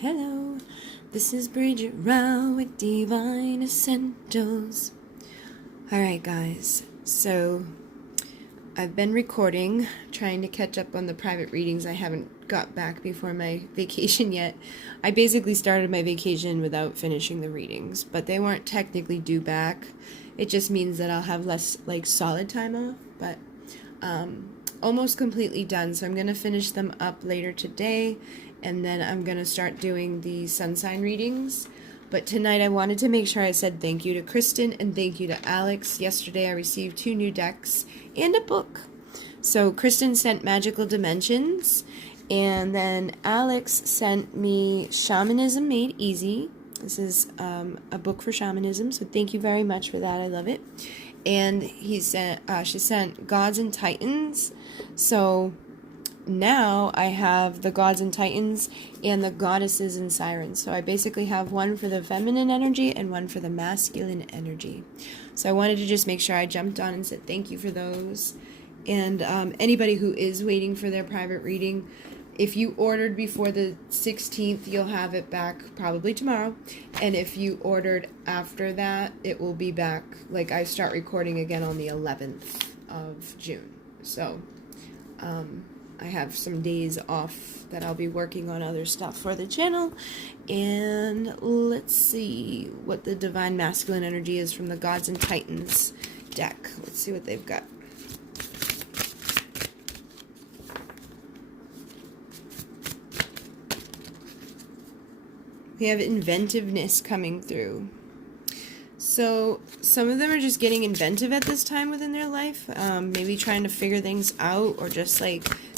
Hello, this is Bridget Rao with Divine Essentials. Alright guys, so I've been recording, trying to catch up on the private readings. I haven't got back before my vacation yet. I basically started my vacation without finishing the readings, but they weren't technically due back. It just means that I'll have less solid time off, but almost completely done. So I'm going to finish them up later today, and then I'm going to start doing the sun sign readings. But tonight I wanted to make sure I said thank you to Kristen and thank you to Alex. Yesterday I received 2 new decks and a book. So Kristen sent Magical Dimensions, and then Alex sent me Shamanism Made Easy. This is a book for shamanism, so thank you very much for that. I love it. And she sent Gods and Titans. So now I have the Gods and Titans and the Goddesses and Sirens. So I basically have one for the feminine energy and one for the masculine energy. So I wanted to just make sure I jumped on and said thank you for those. And anybody who is waiting for their private reading, if you ordered before the 16th, you'll have it back probably tomorrow. And if you ordered after that, it will be back. I start recording again on the 11th of June. So I have some days off that I'll be working on other stuff for the channel. And let's see what the Divine Masculine Energy is from the Gods and Titans deck. Let's see what they've got. We have inventiveness coming through. So some of them are just getting inventive at this time within their life. Maybe trying to figure things out or just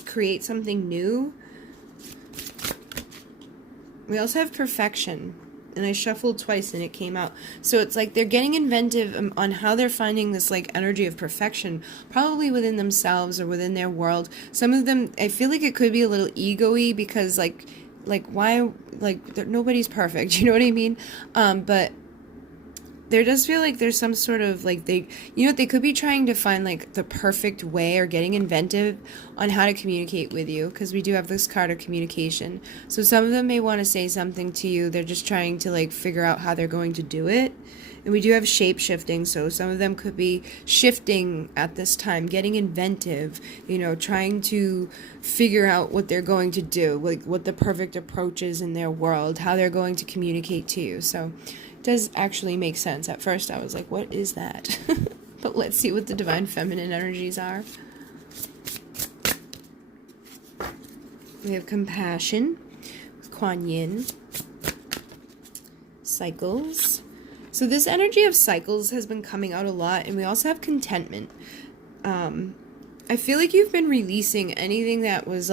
create something new. We also have perfection. And I shuffled twice and it came out. So it's they're getting inventive on how they're finding this energy of perfection, probably within themselves or within their world. Some of them, I feel like it could be a little ego-y because why, nobody's perfect, you know what I mean? But there does feel like there's some sort of, they could be trying to find, the perfect way or getting inventive on how to communicate with you, because we do have this card of communication. So some of them may want to say something to you. They're just trying to, figure out how they're going to do it. And we do have shape-shifting, so some of them could be shifting at this time, getting inventive, trying to figure out what they're going to do, what the perfect approach is in their world, how they're going to communicate to you. So it does actually make sense. At first I was like, what is that? But let's see what the Divine Feminine energies are. We have Compassion with Kuan Yin. Cycles. So this energy of cycles has been coming out a lot, and we also have Contentment. I feel like you've been releasing anything that was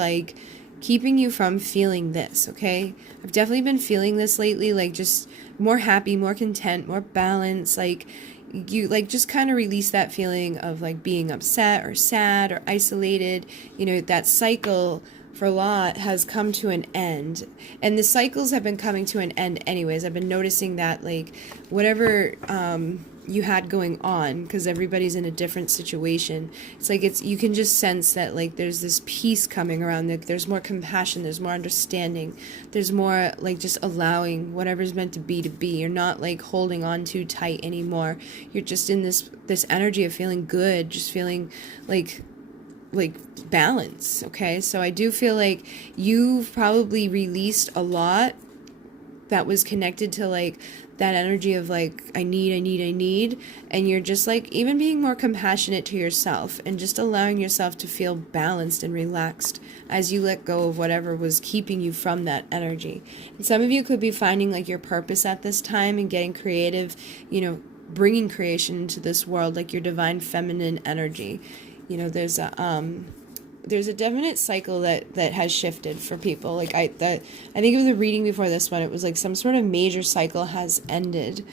keeping you from feeling this, okay? I've definitely been feeling this lately, just more happy, more content, more balance, you just kind of release that feeling of being upset or sad or isolated. That cycle for a lot has come to an end, and the cycles have been coming to an end anyways. I've been noticing that whatever you had going on, because everybody's in a different situation, it's you can just sense that there's this peace coming around. There's more compassion, there's more understanding, there's more just allowing whatever's meant to be. You're not holding on too tight anymore. You're just in this energy of feeling good, just feeling balance. Okay, so I do feel you've probably released a lot that was connected to that energy of I need, and you're just even being more compassionate to yourself and just allowing yourself to feel balanced and relaxed as you let go of whatever was keeping you from that energy. And some of you could be finding your purpose at this time and getting creative, bringing creation into this world, your Divine Feminine energy. There's a definite cycle that has shifted for people. I think it was a reading before this one. It was some sort of major cycle has ended,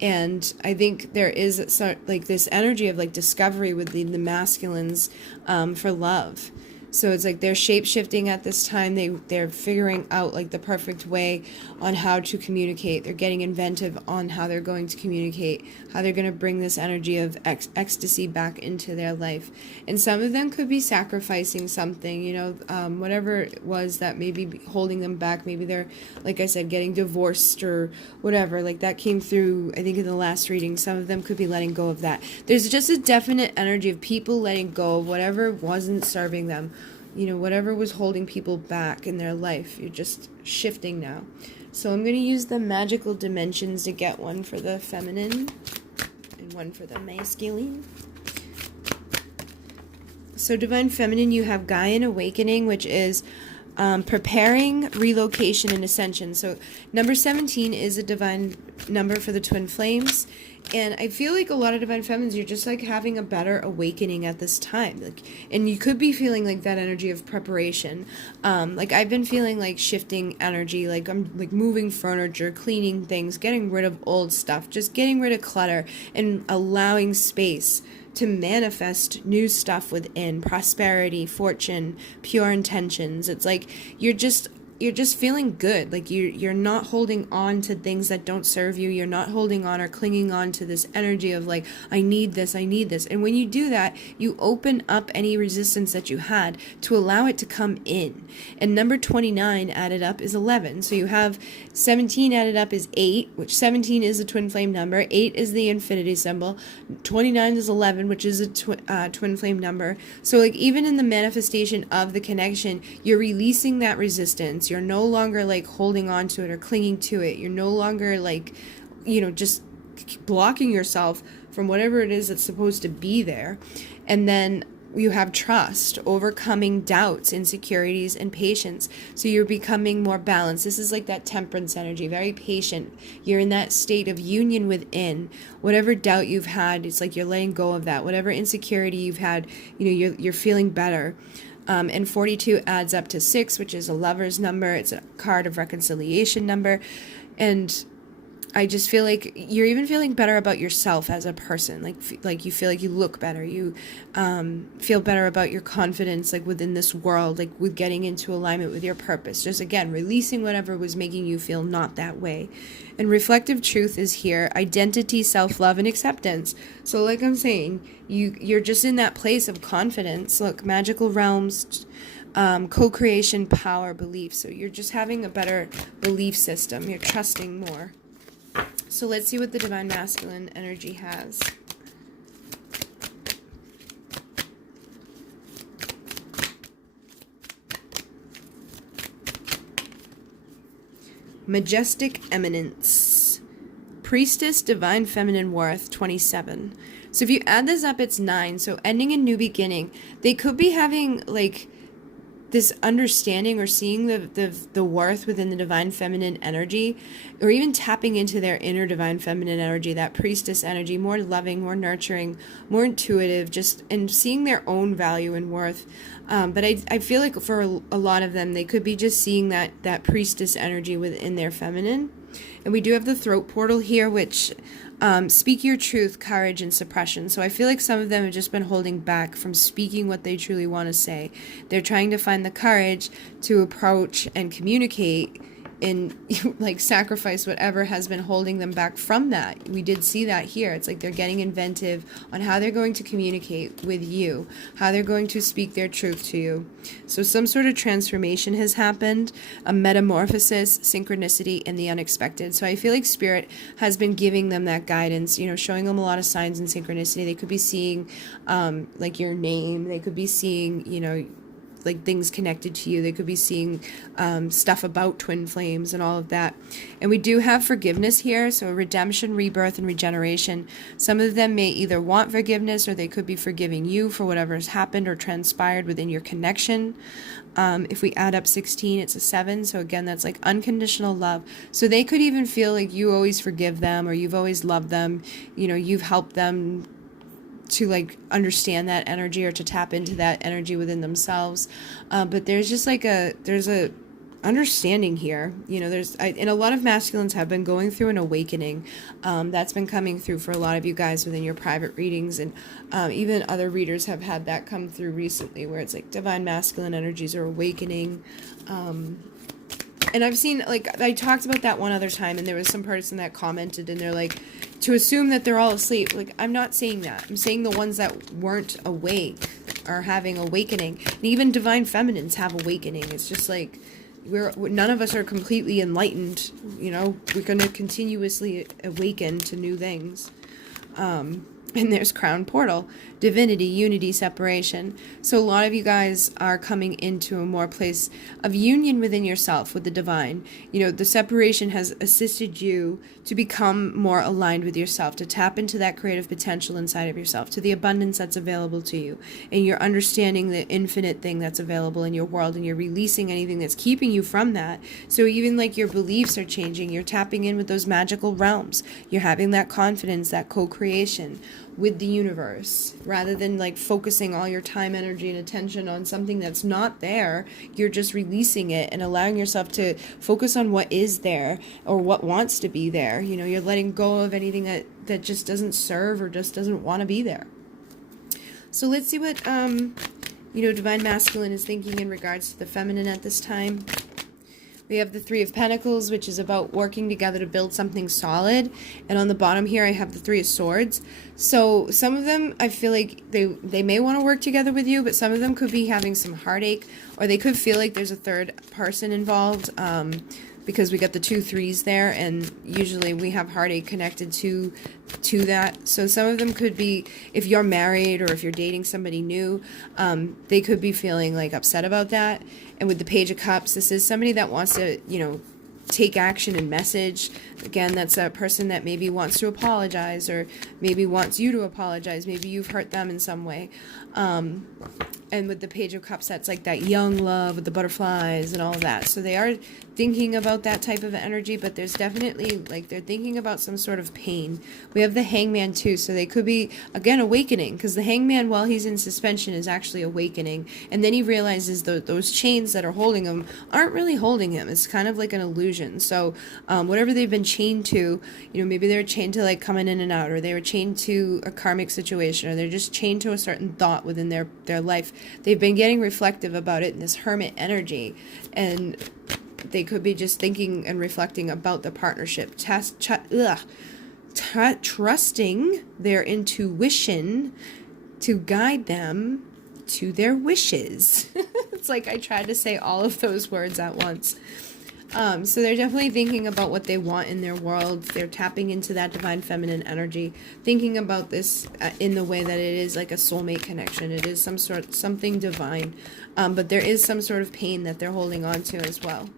and I think there is this energy of discovery with the masculines for love. So it's like they're shape-shifting at this time. They're figuring out like the perfect way on how to communicate. They're getting inventive on how they're going to communicate, how they're going to bring this energy of ecstasy back into their life. And some of them could be sacrificing something, you know, whatever it was that may be holding them back. Maybe they're, like I said, getting divorced or whatever. Like that came through, I think, in the last reading. Some of them could be letting go of that. There's just a definite energy of people letting go of whatever wasn't serving them. You know, whatever was holding people back in their life, you're just shifting now. So I'm going to use the magical dimensions to get one for the feminine and one for the masculine. So Divine Feminine, you have Gaian Awakening, which is preparing, relocation, and ascension. So number 17 is a divine number for the twin flames. And I feel like a lot of Divine Feminines, you're just like having a better awakening at this time. Like, and you could be feeling like that energy of preparation. Like I've been feeling like shifting energy, like I'm like moving furniture, cleaning things, getting rid of old stuff, just getting rid of clutter and allowing space to manifest new stuff within, prosperity, fortune, pure intentions. It's like you're just feeling good. Like you're not holding on to things that don't serve you. You're not holding on or clinging on to this energy of like, I need this. And when you do that, you open up any resistance that you had to allow it to come in. And number 29 added up is 11. So you have 17 added up is 8, which 17 is a twin flame number. 8 is the infinity symbol. 29 is 11, which is a twin flame number. So like even in the manifestation of the connection, you're releasing that resistance. You're no longer like holding on to it or clinging to it. You're no longer like, you know, just blocking yourself from whatever it is that's supposed to be there. And then you have trust, overcoming doubts, insecurities, and patience. So you're becoming more balanced. This is like that temperance energy, very patient. You're in that state of union within. Whatever doubt you've had, it's like you're letting go of that. Whatever insecurity you've had, you know, you're feeling better. And 42 adds up to 6, which is a lover's number. It's a card of reconciliation number. And I just feel like you're even feeling better about yourself as a person. Like you feel like you look better. You feel better about your confidence, like within this world, like with getting into alignment with your purpose. Just again, releasing whatever was making you feel not that way. And reflective truth is here. Identity, self-love, and acceptance. So like I'm saying, you're just in that place of confidence. Look, magical realms, co-creation, power, belief. So you're just having a better belief system. You're trusting more. So let's see what the Divine Masculine energy has. Majestic Eminence. Priestess, Divine Feminine Worth, 27. So if you add this up, it's 9. So ending and new beginning. They could be having like this understanding or seeing the worth within the Divine Feminine energy, or even tapping into their inner Divine Feminine energy, that priestess energy, more loving, more nurturing, more intuitive, just and seeing their own value and worth. But I feel like for a lot of them, they could be just seeing that priestess energy within their feminine. And we do have the throat portal here, which speak your truth, courage, and suppression. So I feel like some of them have just been holding back from speaking what they truly want to say. They're trying to find the courage to approach and communicate and like sacrifice whatever has been holding them back from that. We did see that here. It's like they're getting inventive on how they're going to communicate with you, how they're going to speak their truth to you. So some sort of transformation has happened, a metamorphosis, synchronicity, and the unexpected. So I feel like Spirit has been giving them that guidance, you know, showing them a lot of signs and synchronicity. They could be seeing like your name. They could be seeing, you know, like things connected to you. They could be seeing stuff about twin flames and all of that. And we do have forgiveness here, so redemption, rebirth, and regeneration. Some of them may either want forgiveness, or they could be forgiving you for whatever has happened or transpired within your connection. If we add up 16, it's a 7. So again, that's like unconditional love. So they could even feel like you always forgive them, or you've always loved them. You know, you've helped them to like understand that energy or to tap into that energy within themselves. But there's just like there's a understanding here. You know, and a lot of masculines have been going through an awakening. That's been coming through for a lot of you guys within your private readings, and even other readers have had that come through recently, where it's like divine masculine energies are awakening. And I've seen, like, I talked about that one other time, and there was some person that commented, and they're like, to assume that they're all asleep. Like, I'm not saying that. I'm saying the ones that weren't awake are having awakening. And even divine feminines have awakening. It's just like, none of us are completely enlightened. You know, we're going to continuously awaken to new things. And there's crown portal, divinity, unity, separation. So a lot of you guys are coming into a more place of union within yourself with the divine. You know, the separation has assisted you to become more aligned with yourself, to tap into that creative potential inside of yourself, to the abundance that's available to you, and you're understanding the infinite thing that's available in your world, and you're releasing anything that's keeping you from that. So even like your beliefs are changing, you're tapping in with those magical realms. You're having that confidence, that co-creation with the universe, rather than like focusing all your time, energy, and attention on something that's not there. You're just releasing it and allowing yourself to focus on what is there or what wants to be there. You know, you're letting go of anything that just doesn't serve or just doesn't want to be there. So let's see what divine masculine is thinking in regards to the feminine at this time. We have the Three of Pentacles, which is about working together to build something solid. And on the bottom here, I have the Three of Swords. So some of them, I feel like they may want to work together with you, but some of them could be having some heartache, or they could feel like there's a third person involved, because we got the 2 3s there, and usually we have heartache connected to that. So some of them could be, if you're married or if you're dating somebody new, they could be feeling like upset about that. And with the Page of Cups, this is somebody that wants to, take action and message. Again, that's a person that maybe wants to apologize, or maybe wants you to apologize. Maybe you've hurt them in some way. And with the Page of Cups, that's like that young love with the butterflies and all of that. So they are thinking about that type of energy, but there's definitely, like, they're thinking about some sort of pain. We have the Hangman too, so they could be, again, awakening, because the Hangman, while he's in suspension, is actually awakening. And then he realizes those chains that are holding him aren't really holding him. It's kind of like an illusion. So whatever they've been chained to, maybe they're chained to like coming in and out, or they were chained to a karmic situation, or they're just chained to a certain thought within their life. They've been getting reflective about it in this hermit energy, and they could be just thinking and reflecting about the partnership, trusting their intuition to guide them to their wishes. It's like I tried to say all of those words at once. So they're definitely thinking about what they want in their world. They're tapping into that divine feminine energy, thinking about this in the way that it is like a soulmate connection. It is something divine, but there is some sort of pain that they're holding on to as well.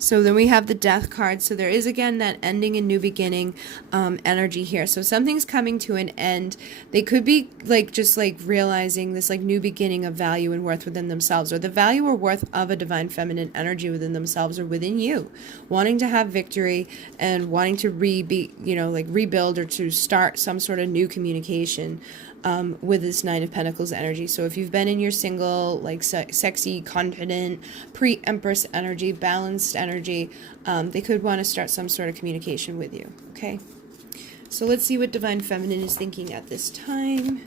So then we have the Death card. So there is, again, that ending and new beginning energy here. So something's coming to an end. They could be like just like realizing this like new beginning of value and worth within themselves, or the value or worth of a divine feminine energy within themselves or within you, wanting to have victory and wanting to rebuild or to start some sort of new communication with this Nine of Pentacles energy. So if you've been in your single, like sexy, confident, pre-Empress energy, balanced energy, they could want to start some sort of communication with you. Okay, so let's see what Divine Feminine is thinking at this time.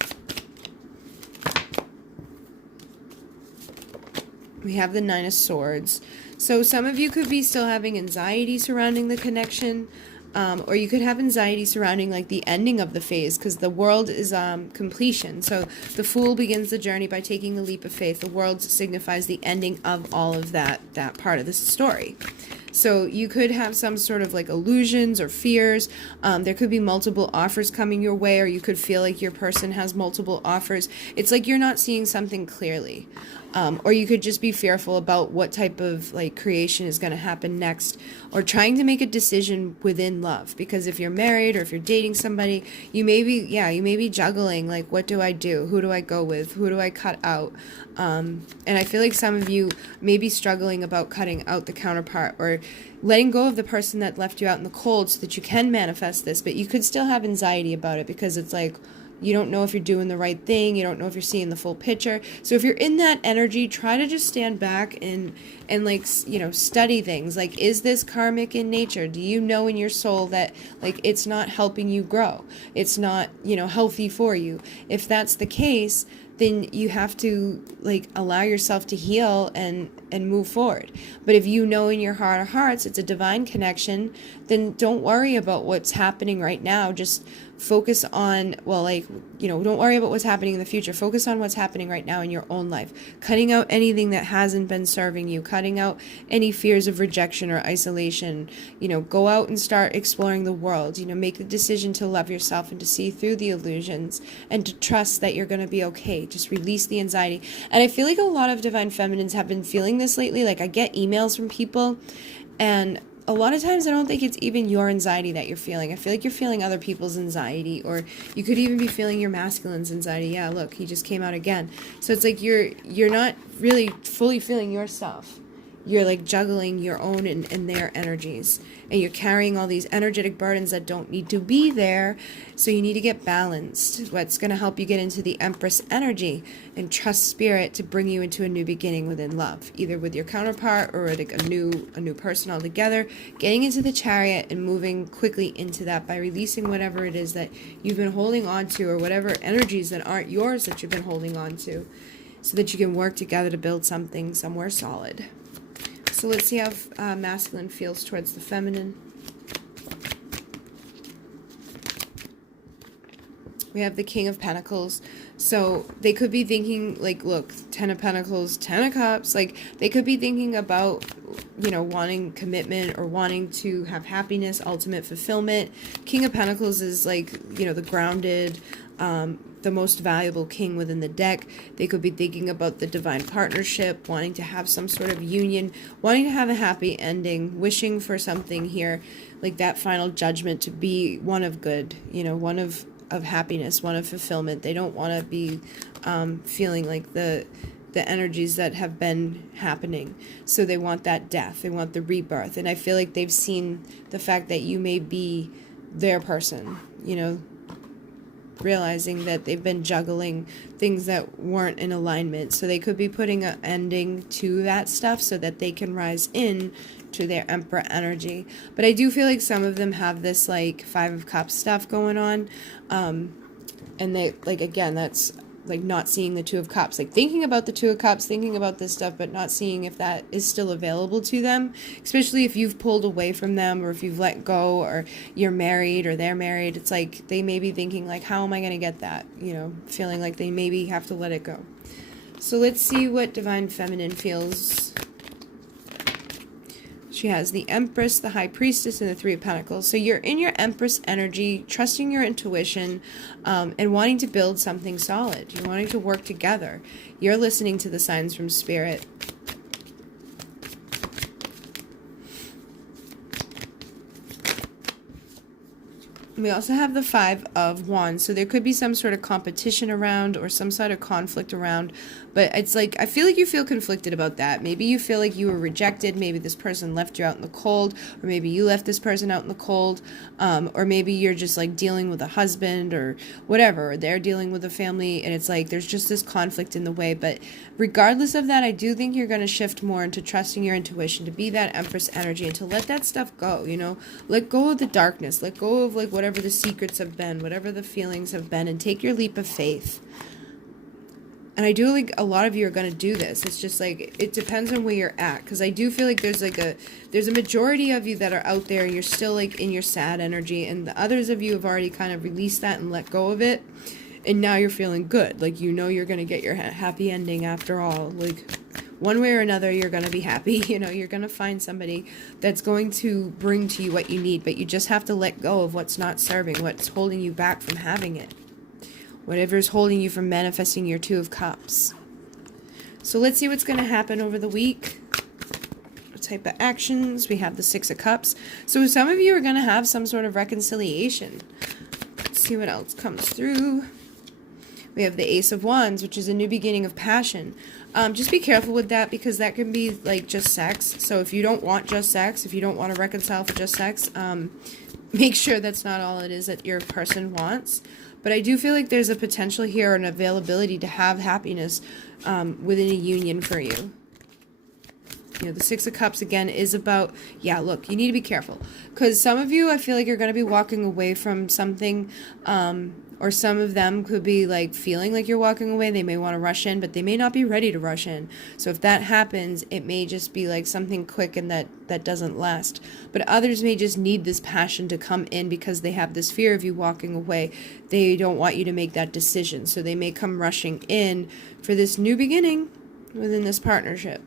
We have the Nine of Swords. So some of you could be still having anxiety surrounding the connection. Or you could have anxiety surrounding like the ending of the phase, because the world is completion. So the Fool begins the journey by taking a leap of faith. The world signifies the ending of all of that part of the story. So you could have some sort of like illusions or fears. There could be multiple offers coming your way, or you could feel like your person has multiple offers. It's like you're not seeing something clearly. Or you could just be fearful about what type of like creation is going to happen next, or trying to make a decision within love. Because if you're married or if you're dating somebody, you may be juggling, like, what do I do? Who do I go with? Who do I cut out? And I feel like some of you may be struggling about cutting out the counterpart, or letting go of the person that left you out in the cold so that you can manifest this, but you could still have anxiety about it, because it's like, You don't know if you're doing the right thing. You don't know if you're seeing the full picture. So if you're in that energy, try to just stand back and like, you know, study things. Like, is this karmic in nature? Do you know in your soul that, like, it's not helping you grow? It's not, you know, healthy for you. If that's the case, then you have to, like, allow yourself to heal and move forward. But if you know in your heart of hearts it's a divine connection, then don't worry about what's happening right now. Just focus on, well, like, you know, don't worry about what's happening in the future. Focus on what's happening right now in your own life. Cutting out anything that hasn't been serving you. Cutting out any fears of rejection or isolation. You know, go out and start exploring the world. You know, make the decision to love yourself and to see through the illusions and to trust that you're going to be okay. Just release the anxiety. And I feel like a lot of divine feminines have been feeling this lately. Like, I get emails from people, and a lot of times I don't think it's even your anxiety that you're feeling. I feel like you're feeling other people's anxiety, or you could even be feeling your masculine's anxiety. Yeah, look, he just came out again. So it's like you're not really fully feeling yourself. You're like juggling your own and their energies, and you're carrying all these energetic burdens that don't need to be there. So you need to get balanced. What's going to help you get into the Empress energy and trust spirit to bring you into a new beginning within love, either with your counterpart or like a new person altogether. Getting into the Chariot and moving quickly into that by releasing whatever it is that you've been holding on to, or whatever energies that aren't yours that you've been holding on to, so that you can work together to build something somewhere solid. So let's see how masculine feels towards the feminine. We have the King of Pentacles. So they could be thinking, like, look, 10 of Pentacles, 10 of Cups. Like, they could be thinking about, you know, wanting commitment or wanting to have happiness, ultimate fulfillment. King of Pentacles is, like, you know, the grounded, the most valuable king within the deck. They could be thinking about the divine partnership, wanting to have some sort of union, wanting to have a happy ending, wishing for something here, like that final judgment to be one of good, you know, one of happiness, one of fulfillment. They don't want to be feeling like the energies that have been happening. So they want that death. They want the rebirth. And I feel like they've seen the fact that you may be their person, you know, realizing that they've been juggling things that weren't in alignment. So they could be putting an ending to that stuff so that they can rise in to their Emperor energy. But I do feel like some of them have this, like, 5 of Cups stuff going on. And they, like, again, that's like not seeing the 2 of Cups, like thinking about the 2 of Cups, thinking about this stuff, but not seeing if that is still available to them, especially if you've pulled away from them, or if you've let go, or you're married or they're married. It's like they may be thinking, like, how am I going to get that, you know, feeling like they maybe have to let it go. So let's see what divine feminine feels. She has the Empress, the High Priestess, and the 3 of Pentacles. So you're in your Empress energy, trusting your intuition, and wanting to build something solid. You're wanting to work together. You're listening to the signs from Spirit. We also have the 5 of Wands. So there could be some sort of competition around, or some sort of conflict around. But it's like, I feel like you feel conflicted about that. Maybe you feel like you were rejected. Maybe this person left you out in the cold. Or maybe you left this person out in the cold. Or maybe you're just, like, dealing with a husband or whatever. Or they're dealing with a family. And it's like there's just this conflict in the way. But regardless of that, I do think you're going to shift more into trusting your intuition, to be that Empress energy, and to let that stuff go, you know. Let go of the darkness. Let go of, like, whatever the secrets have been, whatever the feelings have been, and take your leap of faith. And I do think a lot of you are going to do this. It's just like, it depends on where you're at. Because I do feel like there's a majority of you that are out there and you're still, like, in your sad energy. And the others of you have already kind of released that and let go of it. And now you're feeling good. Like, you know you're going to get your happy ending after all. Like, one way or another, you're going to be happy. You know, you're going to find somebody that's going to bring to you what you need. But you just have to let go of what's not serving, what's holding you back from having it. Whatever is holding you from manifesting your 2 of Cups. So let's see what's going to happen over the week. What type of actions? We have the 6 of Cups. So some of you are going to have some sort of reconciliation. Let's see what else comes through. We have the Ace of Wands, which is a new beginning of passion. Just be careful with that, because that can be, like, just sex. So if you don't want just sex, if you don't want to reconcile for just sex, make sure that's not all it is that your person wants. But I do feel like there's a potential here, an availability to have happiness within a union for you. You know, the Six of Cups, again, is about, yeah, look, you need to be careful. Because some of you, I feel like you're going to be walking away from something, or some of them could be, like, feeling like you're walking away. They may want to rush in, but they may not be ready to rush in. So if that happens, it may just be, like, something quick and that doesn't last. But others may just need this passion to come in because they have this fear of you walking away. They don't want you to make that decision. So they may come rushing in for this new beginning within this partnership.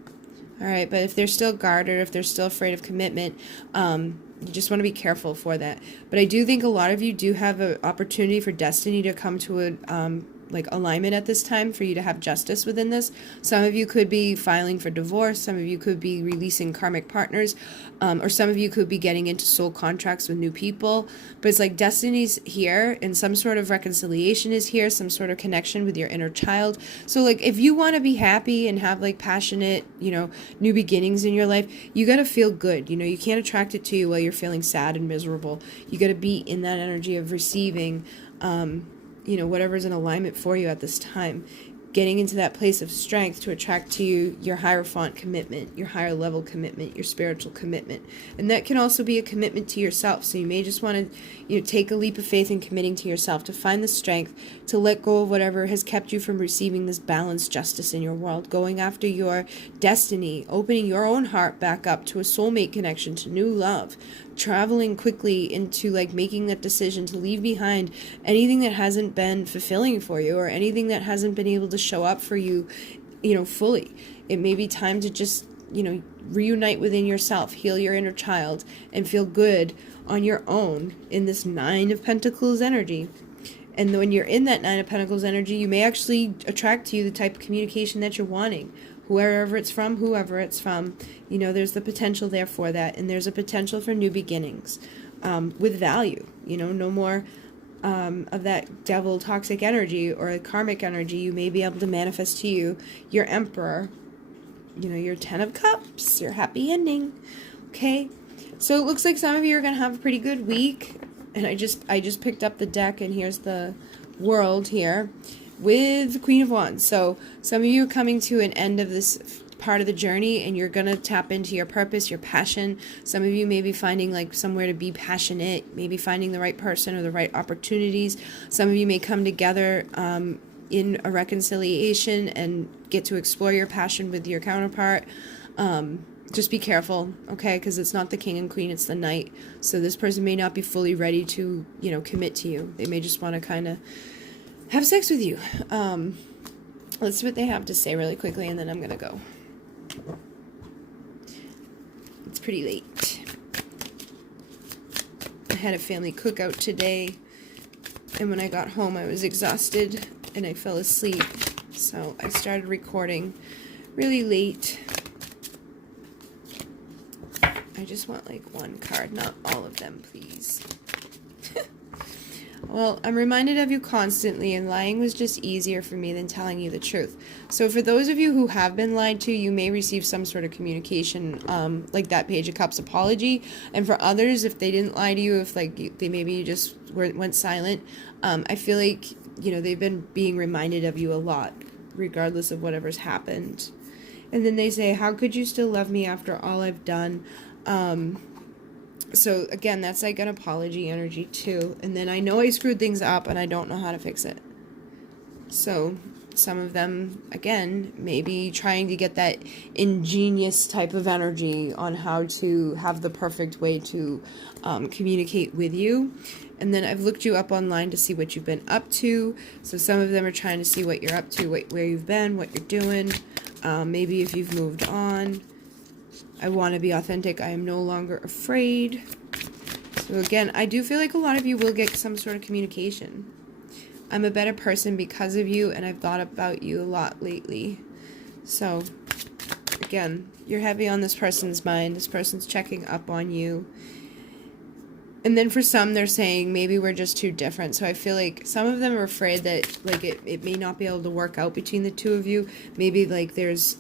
All right, but if they're still guarded, if they're still afraid of commitment, you just want to be careful for that. But I do think a lot of you do have an opportunity for destiny to come to a like alignment at this time for you to have justice within this. Some of you could be filing for divorce. Some of you could be releasing karmic partners, or some of you could be getting into soul contracts with new people. But it's like destiny's here and some sort of reconciliation is here, some sort of connection with your inner child. So like if you want to be happy and have like passionate, you know, new beginnings in your life, you got to feel good. You know, you can't attract it to you while you're feeling sad and miserable. You got to be in that energy of receiving, you know, whatever's in alignment for you at this time. Getting into that place of strength to attract to you your hierophant commitment, your higher level commitment, your spiritual commitment. And that can also be a commitment to yourself. So you may just want to, you know, take a leap of faith in committing to yourself, to find the strength to let go of whatever has kept you from receiving this balanced justice in your world, going after your destiny, opening your own heart back up to a soulmate connection, to new love, traveling quickly into like making that decision to leave behind anything that hasn't been fulfilling for you or anything that hasn't been able to show up for you, you know, fully. It may be time to just, you know, reunite within yourself, heal your inner child, and feel good on your own in this Nine of Pentacles energy. And when you're in that Nine of Pentacles energy, you may actually attract to you the type of communication that you're wanting. Whoever it's from, you know, there's the potential there for that. And there's a potential for new beginnings with value. You know, no more of that devil toxic energy or karmic energy. You may be able to manifest to you your Emperor, you know, your Ten of Cups, your happy ending. Okay, so it looks like some of you are going to have a pretty good week. And I just picked up the deck, and here's the World here with the Queen of Wands. So some of you are coming to an end of this part of the journey, and you're going to tap into your purpose, your passion. Some of you may be finding like somewhere to be passionate, maybe finding the right person or the right opportunities. Some of you may come together in a reconciliation and get to explore your passion with your counterpart. Just be careful, okay? Because it's not the king and queen, it's the knight. So this person may not be fully ready to, you know, commit to you. They may just want to kind of have sex with you. Let's see what they have to say really quickly, and then I'm going to go. It's pretty late. I had a family cookout today, and when I got home I was exhausted, and I fell asleep. So I started recording really late. I just want like one card, not all of them, please. Well, I'm reminded of you constantly, and lying was just easier for me than telling you the truth. So for those of you who have been lied to, you may receive some sort of communication, like that Page of Cups apology. And for others, if they didn't lie to you, if like they maybe just went silent, I feel like, you know, they've been being reminded of you a lot, regardless of whatever's happened. And then they say, how could you still love me after all I've done? So again, that's like an apology energy too. And then I know I screwed things up and I don't know how to fix it. So some of them, again, maybe trying to get that ingenious type of energy on how to have the perfect way to communicate with you. And then I've looked you up online to see what you've been up to. So some of them are trying to see what you're up to, where you've been, what you're doing, maybe if you've moved on. I want to be authentic. I am no longer afraid. So again, I do feel like a lot of you will get some sort of communication. I'm a better person because of you, and I've thought about you a lot lately. So again, you're heavy on this person's mind. This person's checking up on you. And then for some, they're saying maybe we're just too different. So I feel like some of them are afraid that, like, it may not be able to work out between the two of you. Maybe, like, there's,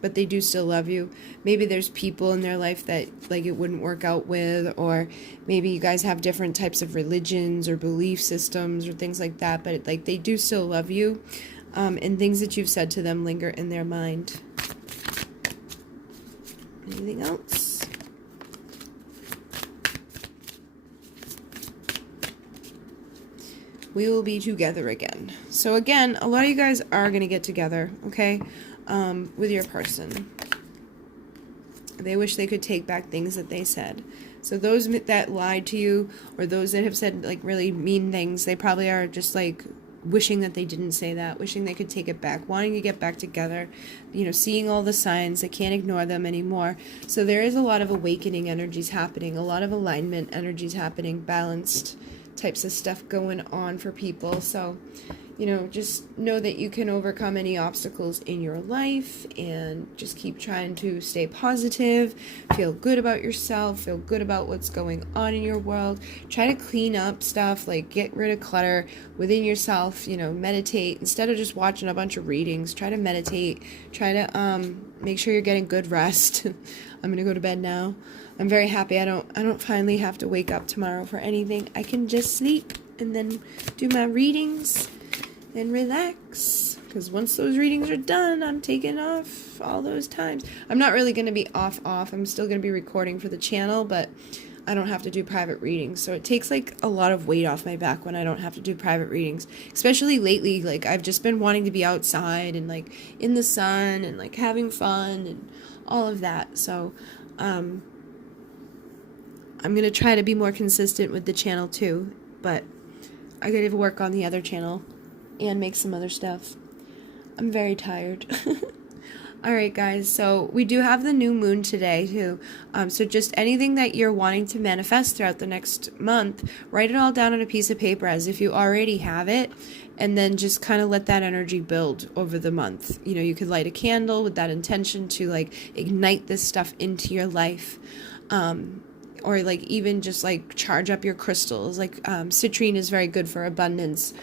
but they do still love you. Maybe there's people in their life that, like, it wouldn't work out with. Or maybe you guys have different types of religions or belief systems or things like that. But, like, they do still love you. And things that you've said to them linger in their mind. Anything else? We will be together again. So again, a lot of you guys are going to get together, okay, with your person. They wish they could take back things that they said. So those that lied to you, or those that have said, like, really mean things, they probably are just, like, wishing that they didn't say that, wishing they could take it back, wanting to get back together, you know, seeing all the signs. They can't ignore them anymore. So there is a lot of awakening energies happening, a lot of alignment energies happening, balanced types of stuff going on for people. So, you know, just know that you can overcome any obstacles in your life and just keep trying to stay positive, feel good about yourself, feel good about what's going on in your world. Try to clean up stuff, like get rid of clutter within yourself, you know, meditate. Instead of just watching a bunch of readings, try to meditate, try to make sure you're getting good rest. I'm gonna go to bed now. I'm very happy I don't finally have to wake up tomorrow for anything. I can just sleep and then do my readings and relax. Because once those readings are done, I'm taking off all those times. I'm not really going to be off. I'm still going to be recording for the channel, but I don't have to do private readings. So it takes, like, a lot of weight off my back when I don't have to do private readings. Especially lately, like, I've just been wanting to be outside and, like, in the sun and, like, having fun and all of that. So, I'm going to try to be more consistent with the channel too, but I got to work on the other channel and make some other stuff. I'm very tired. Alright guys, so we do have the new moon today too. So just anything that you're wanting to manifest throughout the next month, write it all down on a piece of paper as if you already have it, and then just kind of let that energy build over the month. You know, you could light a candle with that intention to, like, ignite this stuff into your life. Or, like, even just, like, charge up your crystals. Like, citrine is very good for abundance,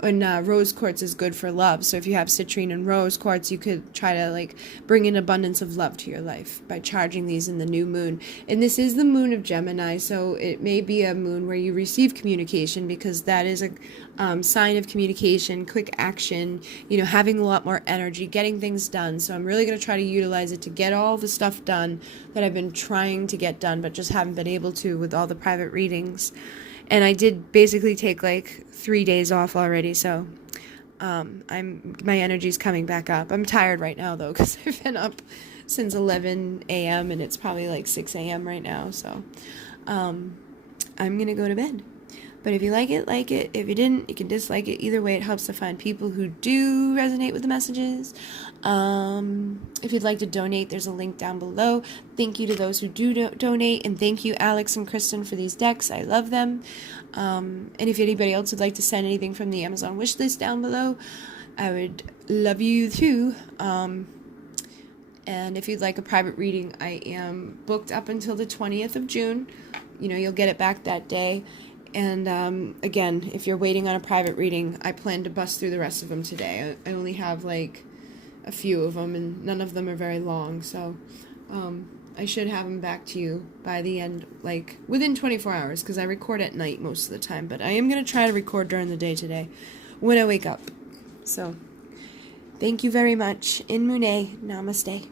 and rose quartz is good for love. So if you have citrine and rose quartz, you could try to, like, bring an abundance of love to your life by charging these in the new moon. And this is the moon of Gemini, so it may be a moon where you receive communication, because that is a sign of communication, quick action, you know, having a lot more energy, getting things done. So I'm really going to try to utilize it to get all the stuff done that I've been trying to get done, but just haven't been able to with all the private readings. And I did basically take, like, 3 days off already, so my energy's coming back up. I'm tired right now though, because I've been up since 11 a.m. and it's probably like 6 a.m. right now. So I'm gonna go to bed. But if you like it, like it. If you didn't, you can dislike it. Either way, it helps to find people who do resonate with the messages. If you'd like to donate, there's a link down below. Thank you to those who do donate, and thank you, Alex and Kristen, for these decks. I love them. And if anybody else would like to send anything from the Amazon wish list down below, I would love you too. And if you'd like a private reading, I am booked up until the 20th of June. You know, you'll get it back that day. And again, if you're waiting on a private reading, I plan to bust through the rest of them today. I only have, like, a few of them, and none of them are very long. So I should have them back to you by the end, like, within 24 hours, because I record at night most of the time. But I am going to try to record during the day today when I wake up. So thank you very much. In Mune. Namaste.